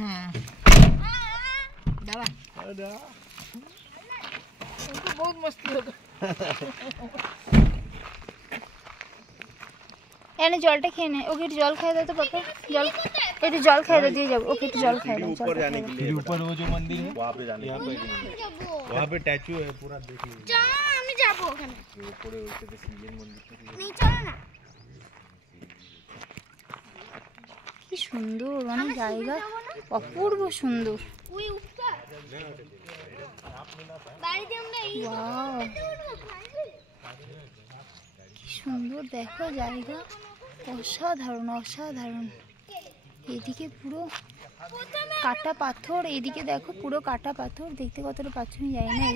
হ্যাঁ দাঁড়া বহুত মস্তি হতো। এনে জলটা খেয়ে নে, ওকে একটু জল খাইয়ে দাও তো পাপা, জল একটু জল খাইয়ে দাও, দিয়ে যাবো ওকে একটু জল খাইয়ে দাও। ऊपर जाने के लिए ऊपर वो जो मंदिर है वहाँ पे जाने, वहाँ पे स्टैचू है पूरा देखिए। আমি যাবো ওখানে, ऊपर उठते शिवलिंग मंदिर নিয়ে চলো না। কি সুন্দর মানে জায়গা, অপূর্ব সুন্দর। ওয়াও কি সুন্দর দেখো জায়গা, অসাধারণ অসাধারণ। এদিকে পুরো কাটা পাথর, এইদিকে দেখো পুরো কাটা পাথর, দেখতে কতটা পাথর আমি যাই না।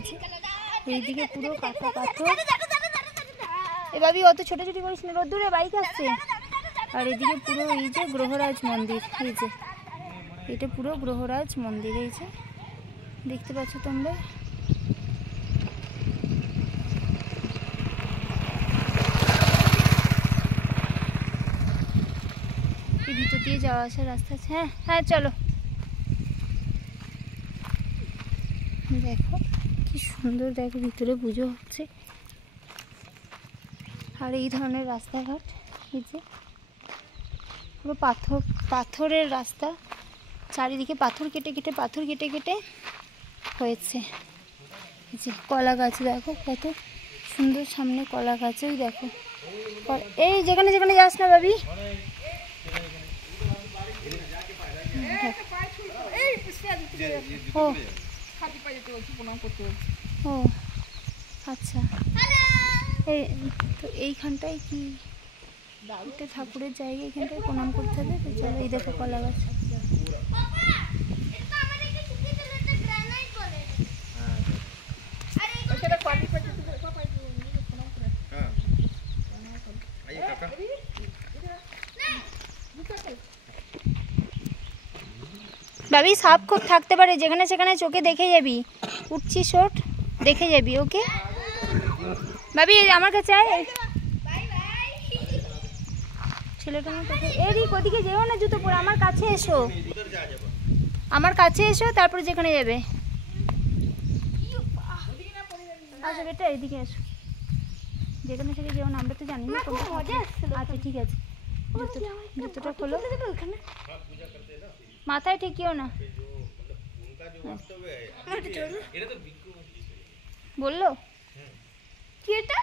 এইদিকে পুরো কাটা পাথর। এ ভাবি অত ছোটাছুটি করিস না, রোদ্দুরে বাইক আসছে। আর এদিকে পুরো এই যে গ্রহরাজ মন্দির, এই যে এটা পুরো গ্রহরাজ মন্দির, এই যে দেখতে পাচ্ছ তোমরা। এই ভিতর দিয়ে যাওয়া আসার রাস্তা আছে। হ্যাঁ হ্যাঁ চলো। দেখো কি সুন্দর, দেখো ভিতরে পুজো হচ্ছে। আর এই ধরনের রাস্তাঘাট, এই যে পুরো পাথর, পাথরের রাস্তা, চারিদিকে পাথর কেটে কেটে পাথর কেটে কেটে হয়েছে। এই যে কলা গাছ দেখো কত সুন্দর, সামনে কলা গাছেও দেখো। এই যেখানে যেখানে যাস না ভাবি, ও ও আচ্ছা। এই তো এইখানটায় কি এটা ঠাকুরের জায়গা, এখানটায় প্রণাম করতে হবে তো। চলো এই দেখো কলা গাছ। ভাবি সাপ খুব থাকতে পারে, যেখানে সেখানে চোখে দেখে যাবি, উঠছিস ওঠ দেখে যাবি। ওকে ভাবি আমার কাছে আয়। ছেলেটা আমার কাছে, এদিক ওদিকে যেও না, জুতো পরে আমার কাছে এসো, আমার কাছে এসো, তারপর যেখানে যাবে। আচ্ছা বেটা এদিকে এসো, যেখানে থেকে যেও না, আমরা তো জানি না। আচ্ছা ঠিক আছে, জুতোটা খোলো, মাথায় ঠেকিও না। বললো কি এটা?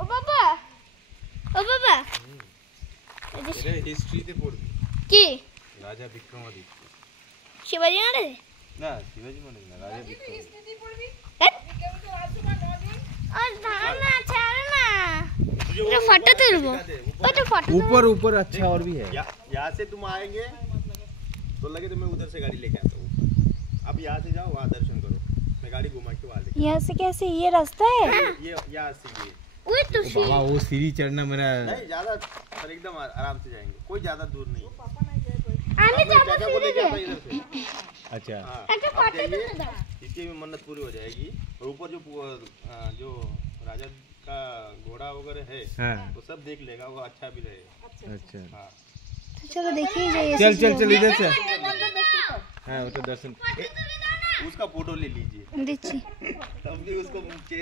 ও বাবা, ও বাবা এটা হিস্ট্রিতে পড়বি কি? রাজা বিক্রমাদিত্য। শিবাজি মহারাজ না, শিবাজি মহারাজ না, রাজা বিক্রমাদিত্য। फोटो तुलबो, तो फोटो ऊपर ऊपर अच्छा और भी है। यहाँ से तुम आएंगे तो लगे तो मैं उधर से गाड़ी लेके आता हूँ। अब यहाँ से जाओ, वहाँ दर्शन करो, मैं गाड़ी घुमा के वहाँ लेके। यहाँ से कैसे ये रास्ता है? ये यहाँ से ये तो बाबा वो सीढ़ी चढ़ना मेरा नहीं ज्यादा, पर एकदम आराम से जाएंगे, कोई ज्यादा दूर नहीं। आने जाओ अच्छा इसकी भी मन्नत पूरी हो जाएगी। और ऊपर जो राजा का घोड़ा वगैरह है वो सब देख लेगा, वो अच्छा भी रहेगा। अच्छा हाँ चलो देखिए जाइए। चल चल चल इधर से। हाँ वो तो दर्शन, उसका फोटो ले लीजिए दीजिए, तब भी उसको चेन